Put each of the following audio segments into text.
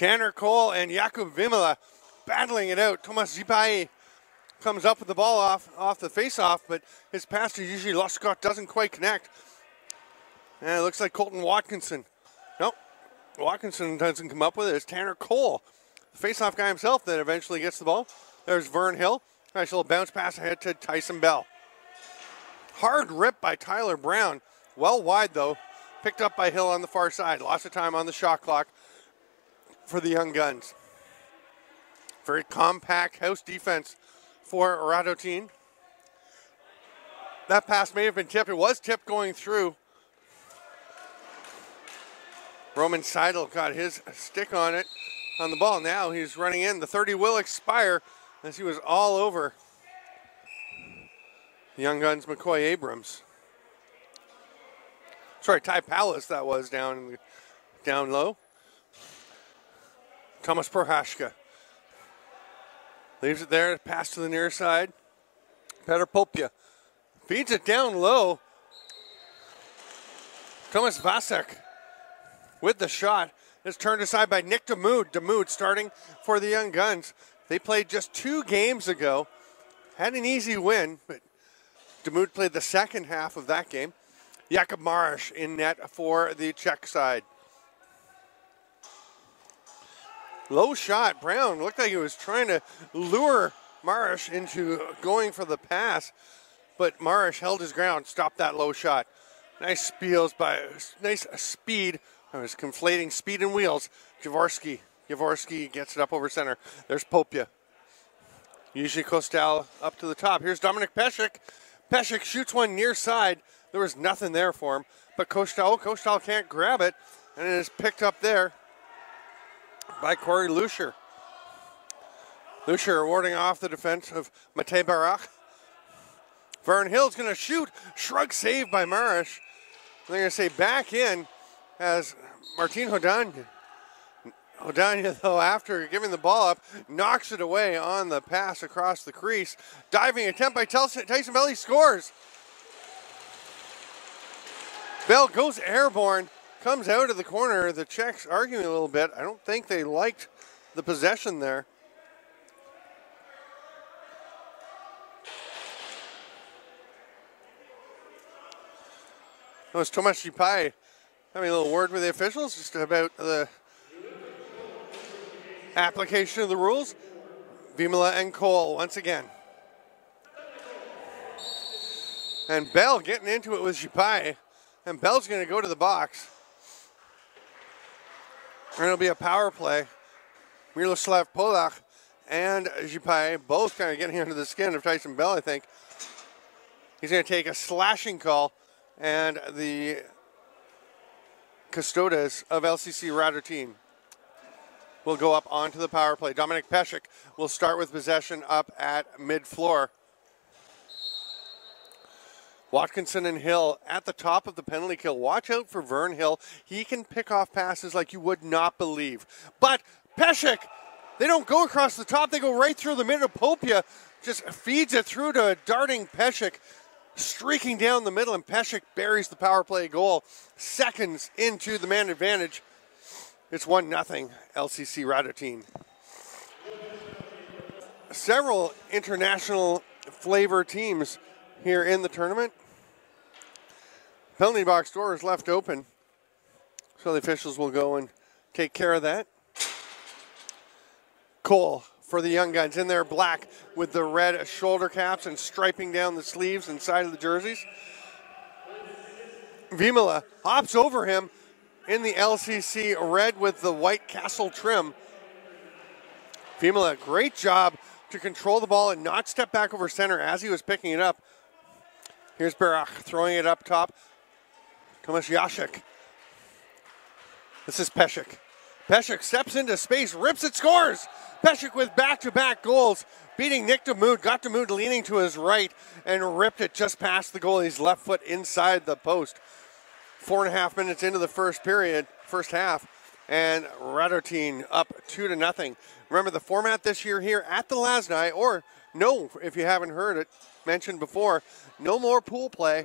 Tanner Cole and Jakub Vimala battling it out. Tomas Zipai comes up with the ball off the face-off, but his pass to usually Loskot doesn't quite connect. And it looks like Colton Watkinson. Nope, Watkinson doesn't come up with it. It's Tanner Cole, the face-off guy himself, that eventually gets the ball. There's Vern Hill. Nice little bounce pass ahead to Tyson Bell. Hard rip by Tyler Brown. Well wide, though. Picked up by Hill on the far side. Lots of time on the shot clock for the Young Guns. Very compact house defense for Radotin. That pass may have been tipped. It was tipped going through. Roman Seidel got his stick on it, on the ball. Now he's running in. The 30 will expire as he was all over the Young Guns' McCoy Abrams. Sorry, Ty Palace that was down low. Thomas Prohashka leaves it there, pass to the near side. Petr Popia feeds it down low. Thomas Vasek with the shot is turned aside by Nick Damoud. Damoud starting for the Young Guns. They played just 2 games ago. Had an easy win, but Damoud played the second half of that game. Jakub Marish in net for the Czech side. Low shot. Brown looked like he was trying to lure Marish into going for the pass, but Marish held his ground, stopped that low shot. Nice speed. I was conflating speed and wheels. Jaworski gets it up over center. There's Popia. Usually Kostal up to the top. Here's Dominic Peshek. Peshek shoots one near side. There was nothing there for him, but Kostal can't grab it, and it is picked up there by Corey Lucier. Lucier warding off the defense of Matej Barak. Vern Hill's going to shoot. Shrug save by Marish. They're going to say back in as Martin Hodania. Hodania, though, after giving the ball up, knocks it away on the pass across the crease. Diving attempt by Tyson Bell. He scores. Bell goes airborne, comes out of the corner. The Czechs arguing a little bit. I don't think they liked the possession there. That was Tomas Zipai having a little word with the officials just about the application of the rules. Vimala and Cole once again. And Bell getting into it with Zipai. And Bell's going to go to the box. And it'll be a power play. Miroslav Polak and Zipai both kind of getting under the skin of Tyson Bell, I think. He's going to take a slashing call. And the Custodes of LCC Radotin will go up onto the power play. Dominic Peshek will start with possession up at mid-floor. Watkinson and Hill at the top of the penalty kill. Watch out for Vern Hill. He can pick off passes like you would not believe. But Peshek, they don't go across the top. They go right through the middle. Popia just feeds it through to a darting Peshek, streaking down the middle, and Peshek buries the power play goal. Seconds into the man advantage. It's 1-0 LCC Radotin. Several international flavor teams here in the tournament. Penalty box door is left open, so the officials will go and take care of that. Cole for the Young Guns in their black with the red shoulder caps and striping down the sleeves and side of the jerseys. Vimala hops over him in the LCC red with the white castle trim. Vimala, great job to control the ball and not step back over center as he was picking it up. Here's Barak throwing it up top. Tomas Jacek. This is Peshek. Peshek steps into space, rips it, scores! Peshek with back-to-back goals, beating Nick Damoud. Got Damoud leaning to his right and ripped it just past the goalie's left foot inside the post. 4.5 minutes into the first half, and Radotin up 2-0. Remember the format this year here at the LASNAI, or no, if you haven't heard it mentioned before, no more pool play.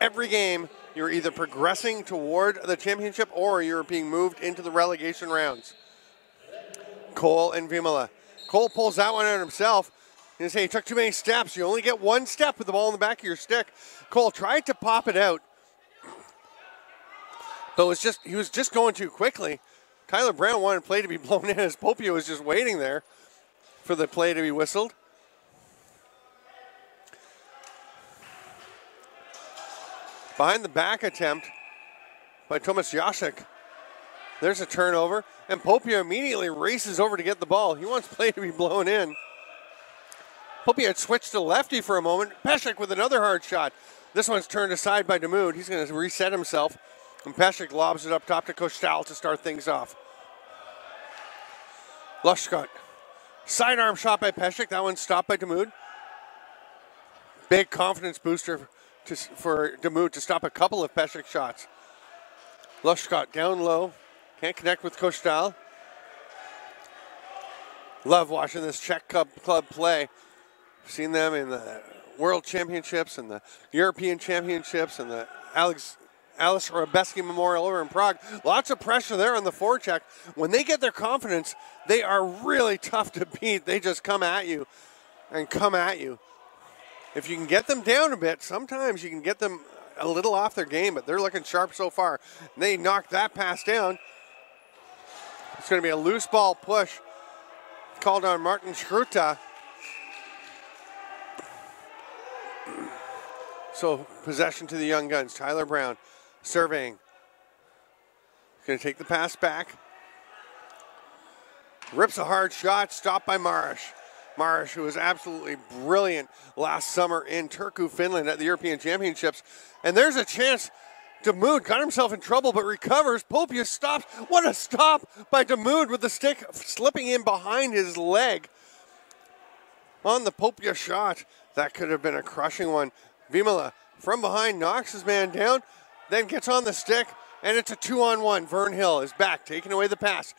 Every game, you're either progressing toward the championship or you're being moved into the relegation rounds. Cole and Vimala. Cole pulls that one out himself. He says, hey, you took too many steps. You only get one step with the ball in the back of your stick. Cole tried to pop it out, but he was just going too quickly. Tyler Brown wanted play to be blown in as Popia was just waiting there for the play to be whistled. Behind the back attempt by Tomas Jasek. There's a turnover, and Popia immediately races over to get the ball. He wants play to be blown in. Popia had switched to lefty for a moment. Peshek with another hard shot. This one's turned aside by Demude. He's going to reset himself, and Peshek lobs it up top to Kostal to start things off. Lushcott. Sidearm shot by Peshek. That one's stopped by Demude. Big confidence booster for Demude to stop a couple of Peshek shots. Lushcott down low. Can't connect with Kostal. Love watching this Czech club play. I've seen them in the World Championships and the European Championships and the Alice Rabeski Memorial over in Prague. Lots of pressure there on the forecheck. When they get their confidence, they are really tough to beat. They just come at you and come at you. If you can get them down a bit, sometimes you can get them a little off their game, but they're looking sharp so far. They knocked that pass down. It's going to be a loose ball push called on Martin Schruta. So possession to the Young Guns. Tyler Brown surveying. Going to take the pass back. Rips a hard shot, stopped by Marish. Marish, who was absolutely brilliant last summer in Turku, Finland at the European Championships. And there's a chance. Demude got himself in trouble but recovers. Popia stops. What a stop by Demude with the stick slipping in behind his leg. On the Popia shot. That could have been a crushing one. Vimala from behind knocks his man down, then gets on the stick, and it's a 2-on-1. Vern Hill is back, taking away the pass.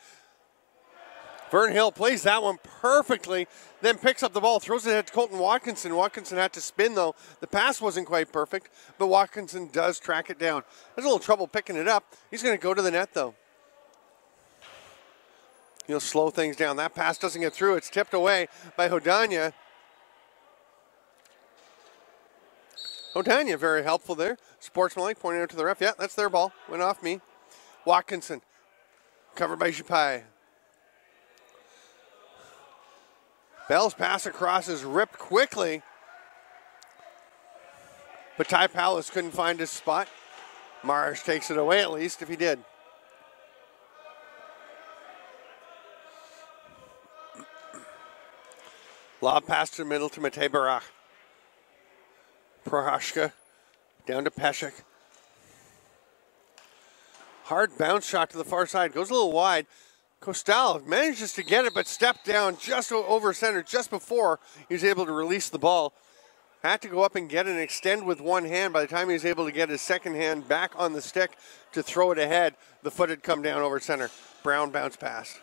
Vern Hill plays that one perfectly, then picks up the ball, throws it at Colton Watkinson. Watkinson had to spin, though. The pass wasn't quite perfect, but Watkinson does track it down. There's a little trouble picking it up. He's going to go to the net, though. He'll slow things down. That pass doesn't get through. It's tipped away by Hodania. Hodania, very helpful there. Sportsmanlike, pointing out to the ref. Yeah, that's their ball. Went off me. Watkinson, covered by Jipai. Bell's pass across is ripped quickly. But Ty Palace couldn't find his spot. Marish takes it away, at least, if he did. Lob pass to the middle to Matej Barach. Prohashka down to Peshek. Hard bounce shot to the far side. Goes a little wide. Kostal manages to get it, but stepped down just over center just before he was able to release the ball. Had to go up and get it and extend with one hand. By the time he was able to get his second hand back on the stick to throw it ahead, the foot had come down over center. Brown bounce pass.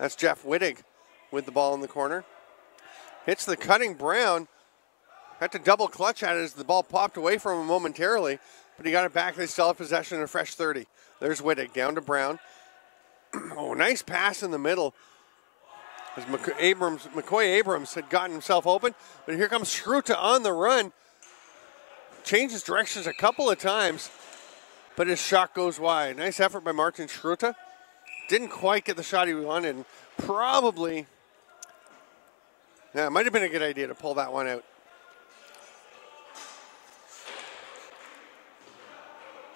That's Jeff Wittig with the ball in the corner. Hits the cutting Brown. Had to double clutch at it as the ball popped away from him momentarily, but he got it back. They still have possession in a fresh 30. There's Wittig down to Brown. Oh, nice pass in the middle. As McCoy Abrams had gotten himself open, but here comes Schruta on the run. Changes directions a couple of times, but his shot goes wide. Nice effort by Martin Schruta. Didn't quite get the shot he wanted, and probably, yeah, it might have been a good idea to pull that one out.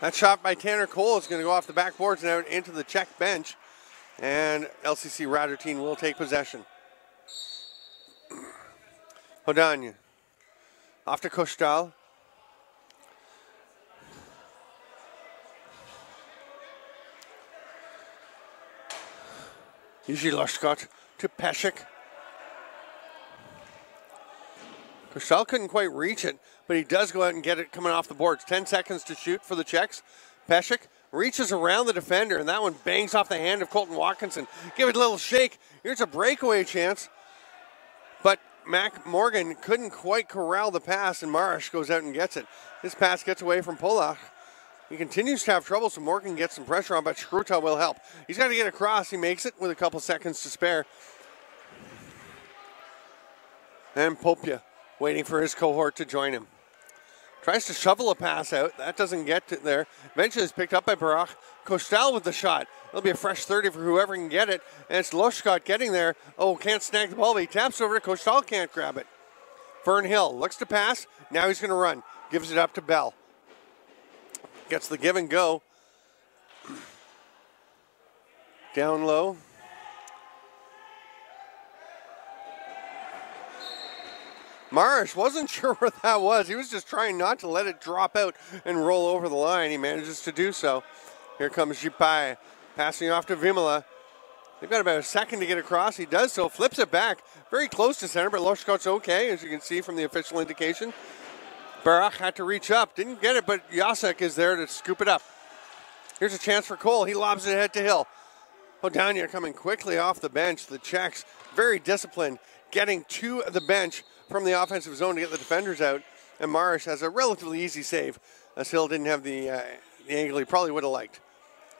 That shot by Tanner Cole is going to go off the backboards and out into the Czech bench. And LCC Radotin will take possession. Hodania. Off to Kostal. Jiloshkot to Peshek. Kostal couldn't quite reach it, but he does go out and get it coming off the boards. 10 seconds to shoot for the Czechs. Peshek reaches around the defender, and that one bangs off the hand of Colton Watkinson. Give it a little shake. Here's a breakaway chance. But Mac Morgan couldn't quite corral the pass, and Marish goes out and gets it. This pass gets away from Polak. He continues to have trouble, so Morgan gets some pressure on, but Schruta will help. He's got to get across. He makes it with a couple seconds to spare. And Popia waiting for his cohort to join him. Tries to shovel a pass out. That doesn't get to there. Eventually it's picked up by Barak. Kostal with the shot. It'll be a fresh 30 for whoever can get it. And it's Loshkot getting there. Oh, can't snag the ball, but he taps over to Kostal, can't grab it. Vern Hill looks to pass. Now he's going to run. Gives it up to Bell. Gets the give and go. Down low. Marish wasn't sure what that was. He was just trying not to let it drop out and roll over the line. He manages to do so. Here comes Jipai, passing off to Vimala. They've got about a second to get across. He does so, flips it back. Very close to center, but Loshkot's okay, as you can see from the official indication. Barak had to reach up. Didn't get it, but Jacek is there to scoop it up. Here's a chance for Cole. He lobs it ahead to Hill. O'Dania coming quickly off the bench. The Czechs, very disciplined, getting to the bench from the offensive zone to get the defenders out. And Marish has a relatively easy save, as Hill didn't have the angle he probably would have liked.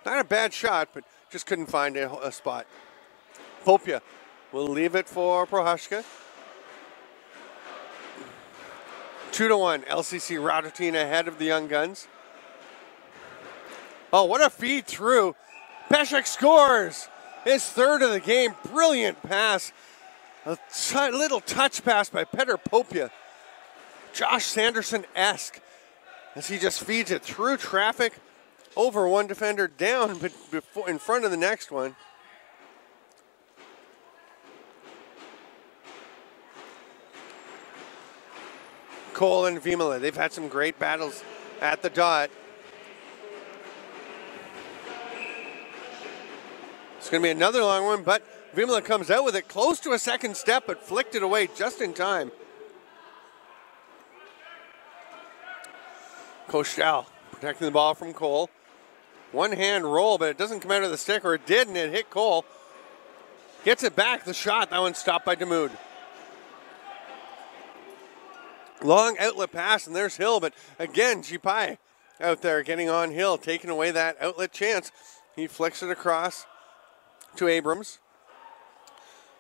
Not a bad shot, but just couldn't find a spot. Popia will leave it for Prohashka. 2-1, LCC Radotin ahead of the Young Guns. Oh, what a feed through. Peshek scores his third of the game. Brilliant pass. A little touch pass by Petr Popia. Josh Sanderson-esque as he just feeds it through traffic, over one defender, down but before, in front of the next one. Cole and Vimala, they've had some great battles at the dot. It's going to be another long one, but Vimala comes out with it close to a second step, but flicked it away just in time. Kostal protecting the ball from Cole. One hand roll, but it doesn't come out of the stick, or it did, and it hit Cole. Gets it back, the shot. That one's stopped by Damoud. Long outlet pass, and there's Hill, but again, Jipai out there getting on Hill, taking away that outlet chance. He flicks it across to Abrams.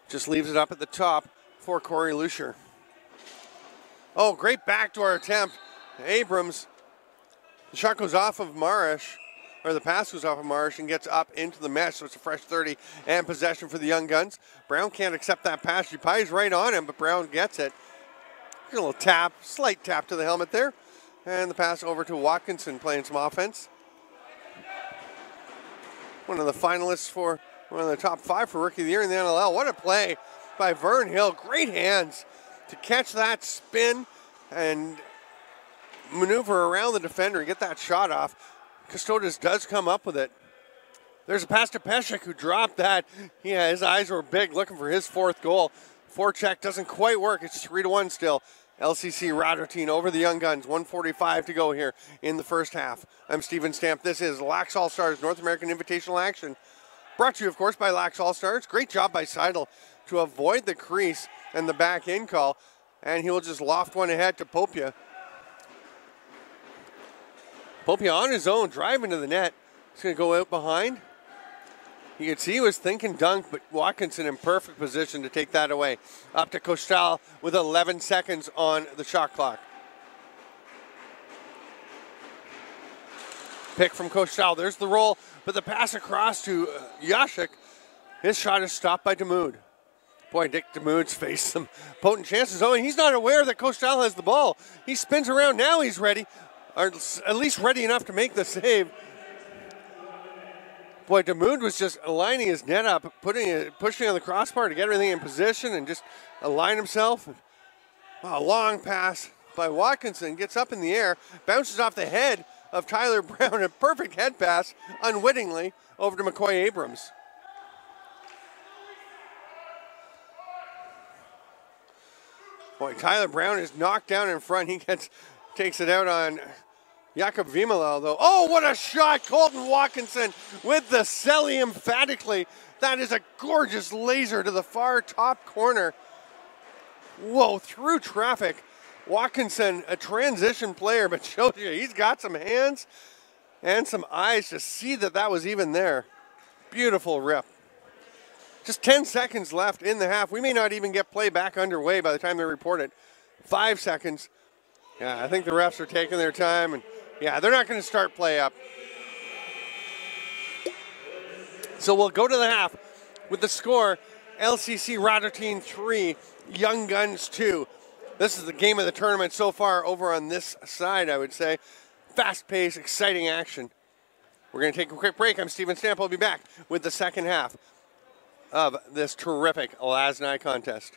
Just leaves it up at the top for Corey Lucier. Oh, great backdoor attempt. Abrams. The shot goes off of Marish, or the pass goes off of Marish and gets up into the mesh, so it's a fresh 30 and possession for the Young Guns. Brown can't accept that pass. Jipai's right on him, but Brown gets it. A little tap, slight tap to the helmet there. And the pass over to Watkinson playing some offense. One of the finalists for one of the top 5 for Rookie of the Year in the NLL. What a play by Vern Hill. Great hands to catch that spin and maneuver around the defender and get that shot off. Custodes does come up with it. There's a pass to Peshek, who dropped that. Yeah, his eyes were big looking for his 4th goal. Forecheck doesn't quite work. It's 3-1 still. LCC Radotin over the Young Guns. 1:45 to go here in the first half. I'm Steven Stamp. This is LaxAllStars North American Invitational Action. Brought to you, of course, by LaxAllStars. Great job by Seidel to avoid the crease and the back in call. And he will just loft one ahead to Popia. Popia on his own, driving to the net. He's going to go out behind. You can see he was thinking dunk, but Watkinson in perfect position to take that away. Up to Kostal with 11 seconds on the shot clock. Pick from Kostal. There's the roll, but the pass across to Jacek. His shot is stopped by Damoud. Boy, Dick Damoud's faced some potent chances. Oh, and he's not aware that Kostal has the ball. He spins around. Now he's ready, or at least ready enough to make the save. Boy, Damoud was just aligning his net up, pushing on the crossbar to get everything in position and just align himself. Wow, a long pass by Watkinson, gets up in the air, bounces off the head of Tyler Brown, a perfect head pass, unwittingly, over to McCoy Abrams. Boy, Tyler Brown is knocked down in front. He takes it out on Jakob Vimala, though. Oh, what a shot! Colton Watkinson with the celly emphatically. That is a gorgeous laser to the far top corner. Whoa, through traffic. Watkinson, a transition player, but shows you he's got some hands. and some eyes to see that that was even there. Beautiful rip. Just 10 seconds left in the half. We may not even get play back underway by the time they report it. 5 seconds. Yeah, I think the refs are taking their time, and yeah, they're not going to start play up. So we'll go to the half with the score, LCC Radotin 3, Young Guns 2. This is the game of the tournament so far over on this side, I would say. Fast-paced, exciting action. We're going to take a quick break. I'm Steven Stamp. I'll be back with the second half of this terrific LASNAI contest.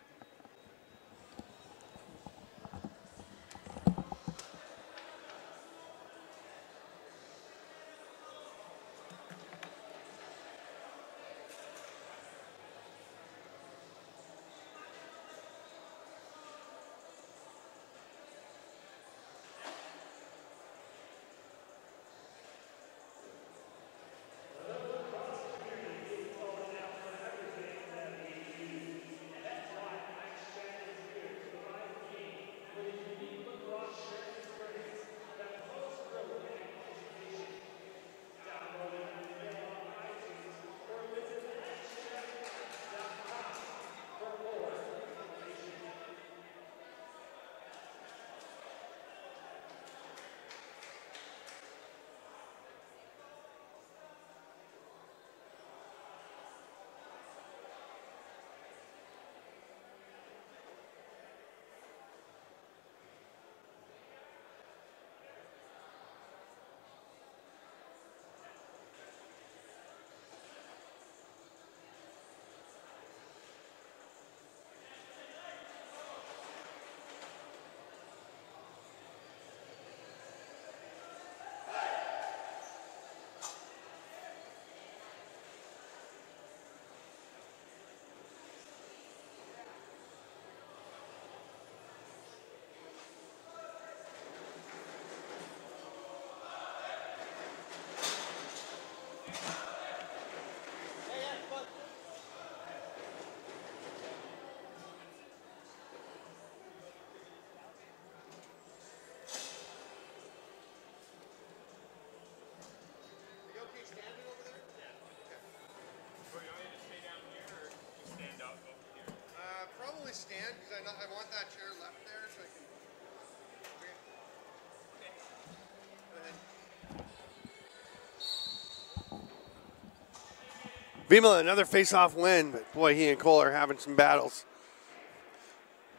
Stand because I want that chair left there so I can. Okay. Go ahead. Vimala, another face-off win, but boy, he and Cole are having some battles.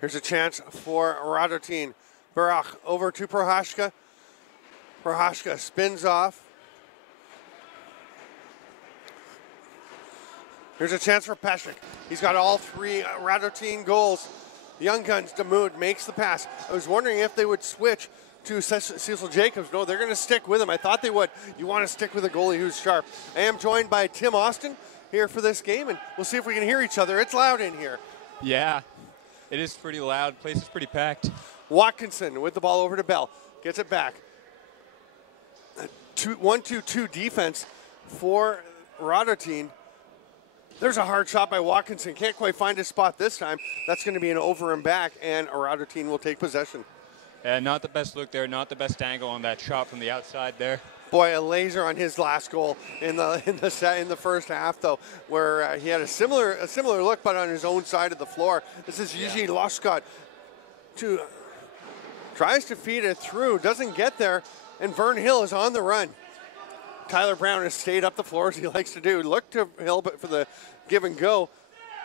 Here's a chance for Radotin. Barach over to Prohashka. Prohashka spins off. Here's a chance for Peshek. He's got all three Radotin goals. Young Guns, Damoud makes the pass. I was wondering if they would switch to Cecil Jacobs. No, they're going to stick with him. I thought they would. You want to stick with a goalie who's sharp. I am joined by Tim Austin here for this game, and we'll see if we can hear each other. It's loud in here. Yeah, it is pretty loud. Place is pretty packed. Watkinson with the ball over to Bell. Gets it back. 1-2-2 defense for Radotin. There's a hard shot by Watkinson. Can't quite find his spot this time. That's going to be an over and back, and Radotin will take possession. Yeah, not the best look there. Not the best angle on that shot from the outside there. Boy, a laser on his last goal in the first half, though, where he had a similar look, but on his own side of the floor. This is Eugene Loskot. Tries to feed it through, doesn't get there, and Vern Hill is on the run. Tyler Brown has stayed up the floor as he likes to do. Looked to Hill, but for the give and go,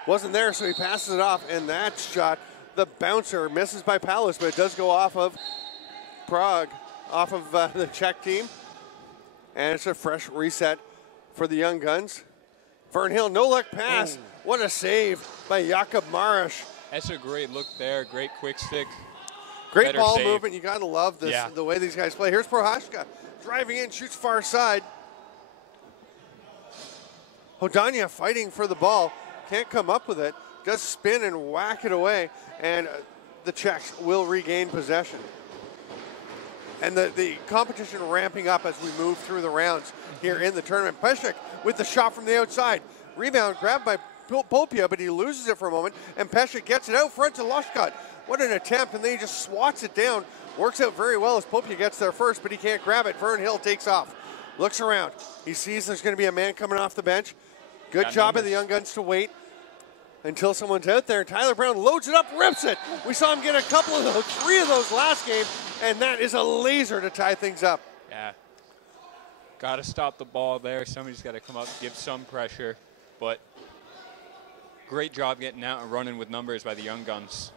wasn't there, so he passes it off. And that shot, the bouncer, misses by Palos, but it does go off of Prague, off of the Czech team. And it's a fresh reset for the Young Guns. Vern Hill, no-look pass. Oh. What a save by Jakub Marash. That's a great look there. Great quick stick. Great Better ball save. movement. You got to love this, the way these guys play. Here's Prohashka. Driving in, shoots far side. Hodania fighting for the ball. Can't come up with it. Does spin and whack it away. And the Czechs will regain possession. And the competition ramping up as we move through the rounds here in the tournament. Peshek with the shot from the outside. Rebound grabbed by Popia, but he loses it for a moment. And Peshek gets it out front to Loskot. What an attempt, and then he just swats it down. Works out very well as Popia gets there first, but he can't grab it. Vern Hill takes off. looks around. He sees there's going to be a man coming off the bench. Good job of the Young Guns to wait until someone's out there. Tyler Brown loads it up, rips it. We saw him get a couple of those, 3 of those last game, and that is a laser to tie things up. Yeah. Got to stop the ball there. Somebody's got to come up and give some pressure. But great job getting out and running with numbers by the Young Guns.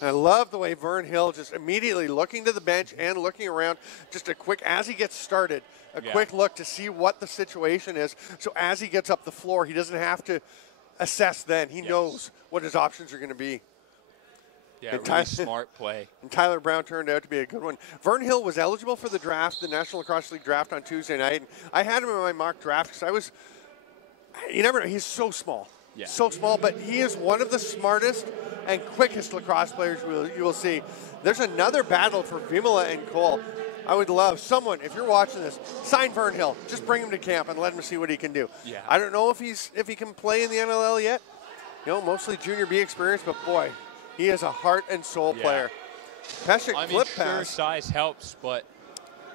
I love the way Vern Hill just immediately looking to the bench and looking around, just a quick, as he gets started, a quick look to see what the situation is. So as he gets up the floor, he doesn't have to assess then. He knows what his options are going to be. Yeah, really smart play. And Tyler Brown turned out to be a good one. Vern Hill was eligible for the draft, the National Lacrosse League draft on Tuesday night. And I had him in my mock draft because you never know, he's so small. Yeah. So small, but he is one of the smartest and quickest lacrosse players you will see. There's another battle for Vimala and Cole. I would love someone, if you're watching this, sign Vern Hill. Just bring him to camp and let him see what he can do. Yeah. I don't know if he can play in the NLL yet. You know, mostly junior B experience, but boy, he is a heart and soul player. Peshek flip pass. Size helps, but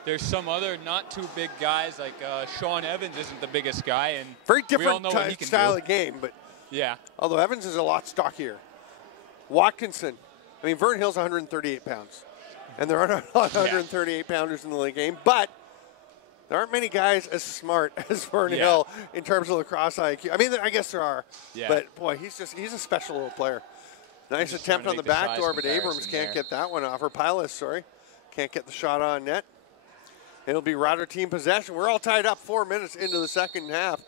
there's some other not too big guys like Sean Evans isn't the biggest guy, and very different we all know what he can style do. Of game, but yeah. Although Evans is a lot stockier. Watkinson, I mean Vern Hill's 138 pounds, and there aren't a lot of 138 pounders in the league game, but there aren't many guys as smart as Vern Hill in terms of lacrosse IQ. I mean, I guess there are, but boy, he's a special little player. Nice attempt on the back door, but Abrams can't get that one off. Or Pilas, sorry. Can't get the shot on net. It'll be Radotin possession. We're all tied up 4 minutes into the second half.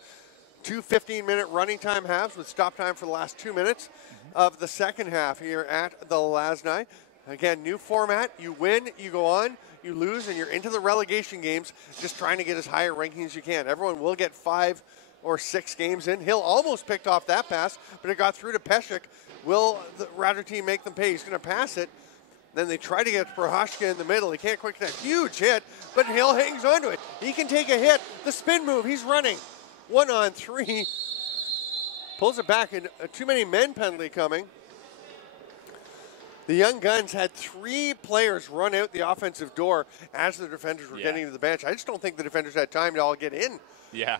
2 15-minute running time halves with stop time for the last 2 minutes of the second half here at the LASNAI. Again, new format. You win, you go on, you lose, and you're into the relegation games just trying to get as high a ranking as you can. Everyone will get 5 or 6 games in. Hill almost picked off that pass, but it got through to Peshek. Will the Radotin make them pay? He's going to pass it. Then they try to get Prohashka in the middle. He can't quick that huge hit, but Hill hangs onto it. He can take a hit. The spin move, he's running. 1-on-3. Pulls it back, and a too many men penalty coming. The Young Guns had 3 players run out the offensive door as the defenders were getting to the bench. I just don't think the defenders had time to all get in. Yeah.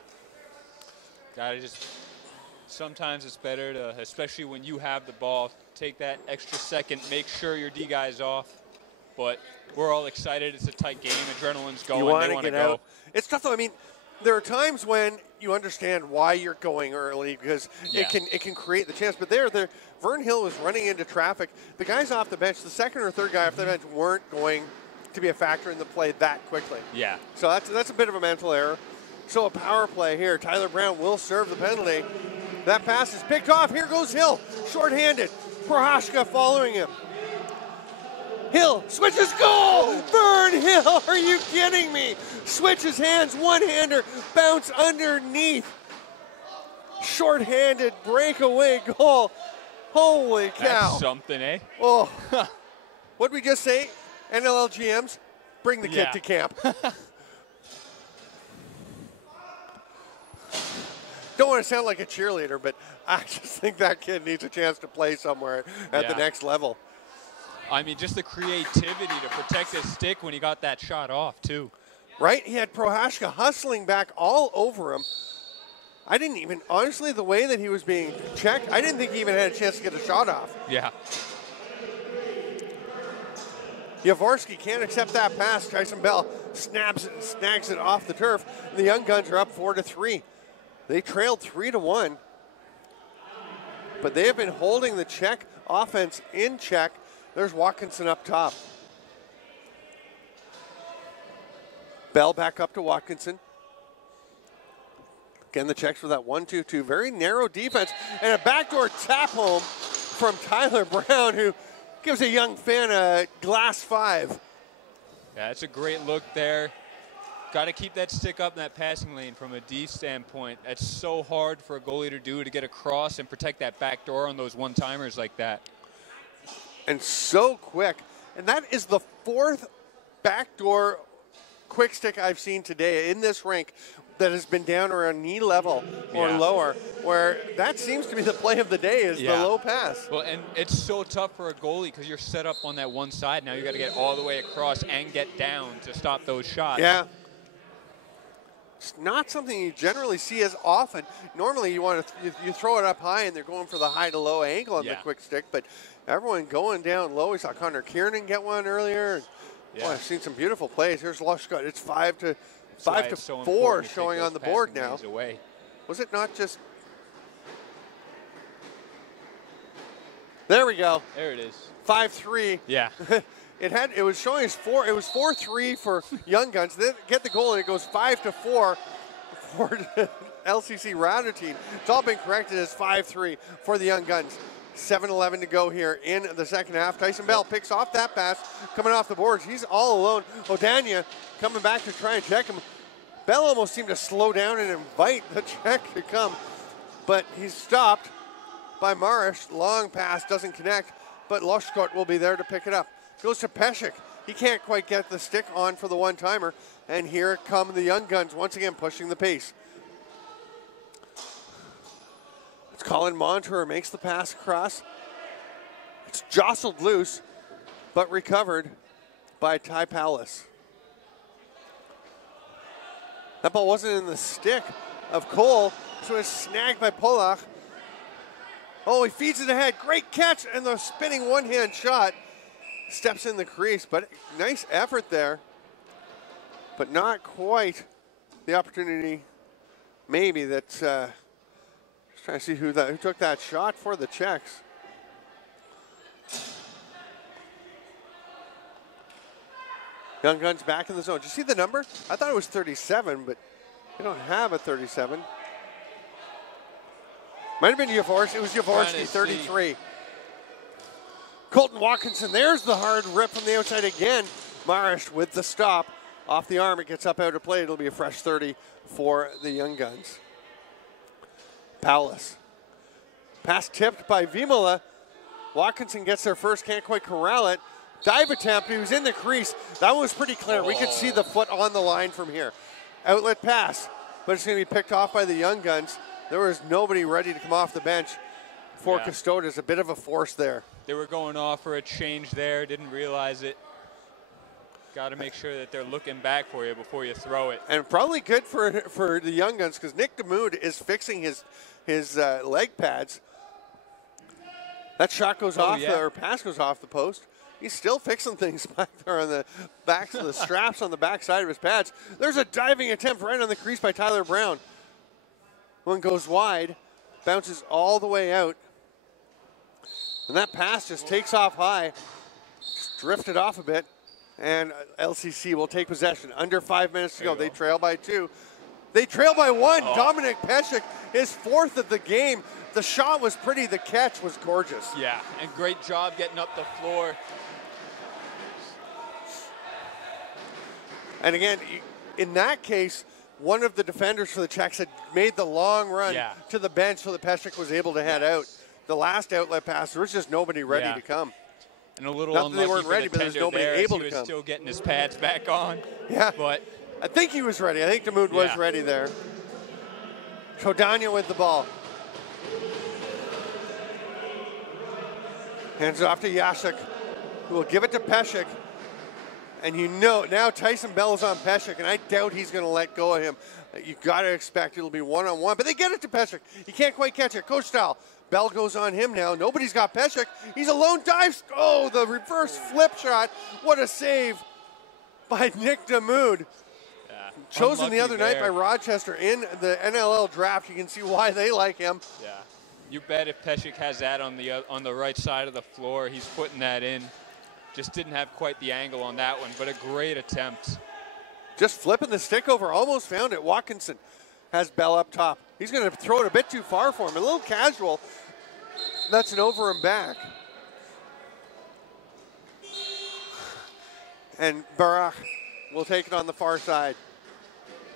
Sometimes it's better to, especially when you have the ball, take that extra second, make sure your D guy's off. But we're all excited. It's a tight game. Adrenaline's going. You want to get out. It's tough, though. I mean, there are times when you understand why you're going early because it can create the chance. But Vern Hill was running into traffic. The guys off the bench, the second or third guy off the bench, weren't going to be a factor in the play that quickly. Yeah. So that's a bit of a mental error. So a power play here. Tyler Brown will serve the penalty. That pass is picked off. Here goes Hill, shorthanded. Prohashka following him. Hill switches, goal! Vern Hill, are you kidding me? Switches hands, one-hander, bounce underneath. Shorthanded breakaway goal. Holy cow. That's something, eh? Oh, what'd we just say? NLL GMs, bring the kid to camp. Don't want to sound like a cheerleader, but I just think that kid needs a chance to play somewhere at the next level. I mean, just the creativity to protect his stick when he got that shot off, too. Right? He had Prohashka hustling back all over him. I didn't even, honestly, the way that he was being checked, I didn't think he even had a chance to get a shot off. Yeah. Yavorski can't accept that pass. Tyson Bell snaps it and snags it off the turf. The Young Guns are up 4-3. They trailed 3-1. But they have been holding the Czech offense in check. There's Watkinson up top. Bell back up to Watkinson. Again, the Czechs with that 1-2-2. Very narrow defense. And a backdoor tap home from Tyler Brown, who gives a young fan a glass 5. Yeah, it's a great look there. Got to keep that stick up in that passing lane from a D standpoint. That's so hard for a goalie to do, to get across and protect that back door on those one-timers like that. And so quick. And that is the 4th backdoor quick stick I've seen today in this rink that has been down around knee level or lower, where that seems to be the play of the day is the low pass. Well, and it's so tough for a goalie because you're set up on that one side. Now you got to get all the way across and get down to stop those shots. Yeah. It's not something you generally see as often. Normally you throw it up high and they're going for the high to low angle on the quick stick, but everyone going down low. We saw Connor Kiernan get one earlier. Yeah. Boy, I've seen some beautiful plays. Here's Lushcott. It's 5 to 4 showing on the board now. Away. Was it not just? There we go. There it is. 5-3. Yeah. It was showing us 4. It was 4-3 for Young Guns. They get the goal and it goes 5-4 for LCC Radotin. It's all been corrected as 5-3 for the Young Guns. 7:11 to go here in the second half. Tyson Bell picks off that pass, coming off the boards. He's all alone. O'Dania coming back to try and check him. Bell almost seemed to slow down and invite the check to come, but he's stopped by Marish. Long pass doesn't connect, but Lushcott will be there to pick it up. Goes to Peshek. He can't quite get the stick on for the one-timer, and here come the Young Guns once again pushing the pace. It's Colin Montour makes the pass across. It's jostled loose, but recovered by Ty Palace. That ball wasn't in the stick of Cole, so it's snagged by Polak. Oh, he feeds it ahead. Great catch, and the spinning one-hand shot steps in the crease, but nice effort there. But not quite the opportunity, maybe, that's just trying to see who took that shot for the Czechs. Young Guns back in the zone. Did you see the number? I thought it was 37, but they don't have a 37. Might have been Jaworski. It was Jaworski, 33. Colton Watkinson, there's the hard rip from the outside again. Marish with the stop. Off the arm, it gets up out of play. It'll be a fresh 30 for the Young Guns. Paulus. Pass tipped by Vimola. Watkinson gets there first, can't quite corral it. Dive attempt, he was in the crease. That one was pretty clear. We could see the foot on the line from here. Outlet pass, but it's going to be picked off by the Young Guns. There was nobody ready to come off the bench for Custodes. A bit of a force there. They were going off for a change there, didn't realize it. Got to make sure that they're looking back for you before you throw it. And probably good for the Young Guns because Nick DeMood is fixing his leg pads. That shot goes off, or pass goes off the post. He's still fixing things back there on the backs of the straps on the back side of his pads. There's a diving attempt right on the crease by Tyler Brown. One goes wide, bounces all the way out. And that pass just takes off high, just drifted off a bit. And LCC will take possession. Under 5 minutes to go. They trail by 2. They trail by 1. Dominic Peshek, his 4th of the game. The shot was pretty. The catch was gorgeous. Yeah, and great job getting up the floor. And again, in that case, one of the defenders for the Czechs had made the long run to the bench so that Peshek was able to head out. The last outlet pass, there was just nobody ready to come. And a little Not that they weren't unlucky ready, for but the there's tender nobody there able as he to was come. still getting his pads back on. Yeah, but I think he was ready. I think DeMood was ready there. Chodania with the ball. Hands it off to Yashik, who will give it to Peshek. And you know, now Tyson Bell is on Peshek, and I doubt he's going to let go of him. You've got to expect it'll be one-on-one, but they get it to Peshek. He can't quite catch it. Coach style. Bell goes on him now. Nobody's got Peshek. He's a lone dive. Oh, the reverse flip shot. What a save by Nick DeMood. Yeah, chosen the other night by Rochester in the NLL draft. You can see why they like him. Yeah, you bet if Peshek has that on the right side of the floor, he's putting that in. Just didn't have quite the angle on that one, but a great attempt. Just flipping the stick over, almost found it. Watkinson has Bell up top. He's going to throw it a bit too far for him. A little casual. That's an over and back. And Barak will take it on the far side.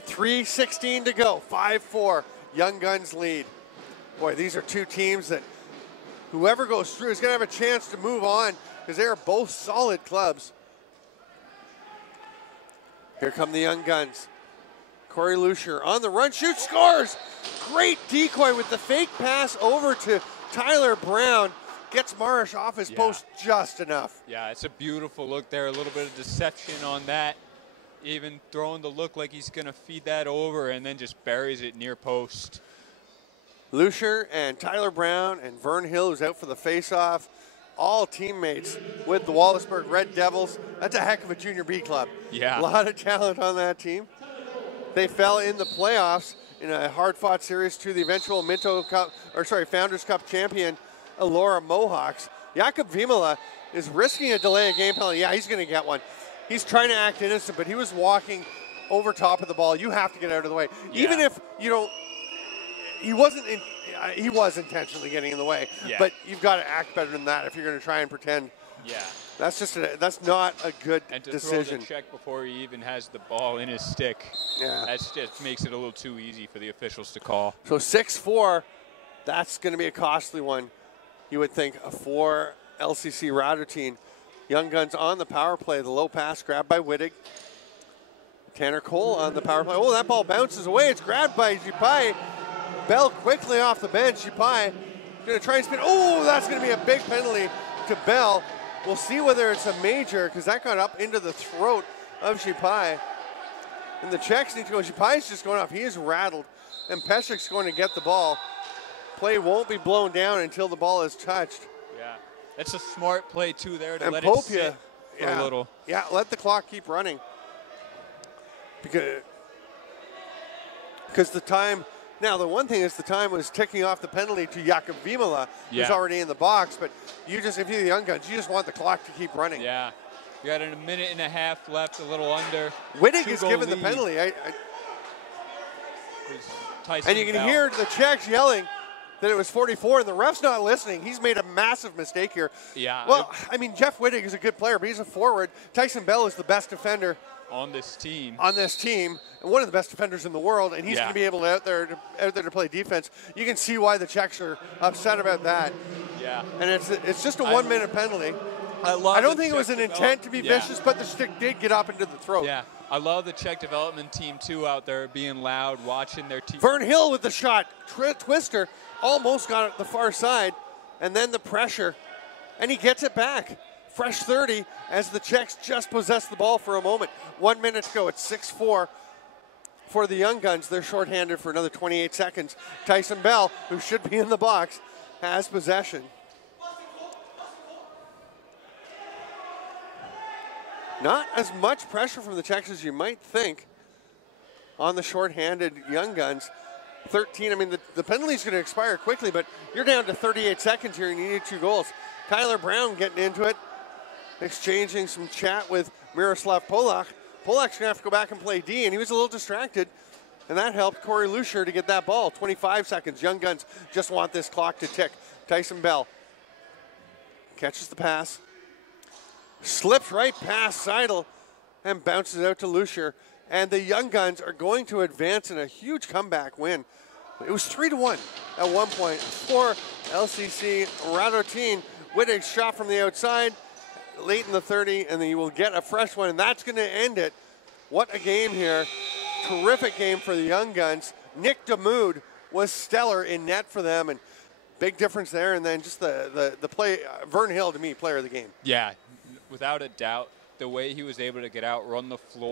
3:16 to go. 5-4. Young Guns lead. Boy, these are two teams that whoever goes through is going to have a chance to move on because they are both solid clubs. Here come the Young Guns. Corey Lucier on the run, shoots, scores! Great decoy with the fake pass over to Tyler Brown. Gets Marish off his post just enough. Yeah, it's a beautiful look there. A little bit of deception on that. even throwing the look like he's going to feed that over and then just buries it near post. Lucier and Tyler Brown and Vern Hill, who's out for the face-off, all teammates with the Wallaceburg Red Devils. That's a heck of a junior B club. Yeah. A lot of talent on that team. They fell in the playoffs in a hard-fought series to the eventual Founders Cup champion, Elora Mohawks. Jakub Vimala is risking a delay of game penalty. Yeah, he's going to get one. He's trying to act innocent, but he was walking over top of the ball. You have to get out of the way. Yeah. Even if you don't, he was intentionally getting in the way. Yeah. But you've got to act better than that if you're going to try and pretend. Yeah. That's not a good and to decision. throw the check before he even has the ball in his stick. Yeah. That just makes it a little too easy for the officials to call. So 6-4, that's going to be a costly one, you would think, for LCC Radotin. Young Guns on the power play. The low pass grabbed by Wittig. Tanner Cole on the power play. Oh, that ball bounces away. It's grabbed by Jipai. Bell quickly off the bench. Jipai going to try and spin. Oh, that's going to be a big penalty to Bell. We'll see whether it's a major, because that got up into the throat of Jipai. And the Czechs need to go. Jipai's just going off. He is rattled. And Pestrik's going to get the ball. Play won't be blown down until the ball is touched. Yeah. That's a smart play, too, there to And let Popia, it sit for a little. Yeah, let the clock keep running. Because the time, now the one thing is the time was ticking off the penalty to Jakub Vimala, who's already in the box, but you just, if you're the Young Guns, you just want the clock to keep running. Yeah. You got a minute and a half left, a little under. Wittig is given the penalty. And you can hear the Czechs yelling that it was 44, and the ref's not listening. He's made a massive mistake here. Yeah. Well, I mean, Jeff Wittig is a good player, but he's a forward. Tyson Bell is the best defender on this team, and one of the best defenders in the world, and he's going to be able to out there to play defense. You can see why the Czechs are upset about that. Yeah. And it's just a 1 minute penalty. I don't think it was an intent to be vicious, but the stick did get up into the throat. Yeah. I love the Czech development team, too, out there being loud, watching their team. Vern Hill with the shot. Twister almost got it the far side, and then the pressure, and he gets it back. Fresh 30 as the Czechs just possess the ball for a moment. 1 minute to go. It's 6-4 for the Young Guns. They're shorthanded for another 28 seconds. Tyson Bell, who should be in the box, has possession. Not as much pressure from the Czechs as you might think on the shorthanded Young Guns. 13, I mean, the penalty's going to expire quickly, but you're down to 38 seconds here and you need 2 goals. Tyler Brown getting into it, exchanging some chat with Miroslav Polak. Polak's going to have to go back and play D, and he was a little distracted, and that helped Corey Lucier to get that ball. 25 seconds. Young Guns just want this clock to tick. Tyson Bell catches the pass, slips right past Seidel, and bounces out to Lucier. And the Young Guns are going to advance in a huge comeback win. It was 3-1 at one point for LCC Radotin. Wittig shot from the outside late in the 30, and then you will get a fresh one, and that's going to end it. What a game here. Terrific game for the Young Guns. Nick DeMood was stellar in net for them, and big difference there. And then just the play, Vern Hill, to me, player of the game. Yeah, without a doubt, the way he was able to get out, run the floor.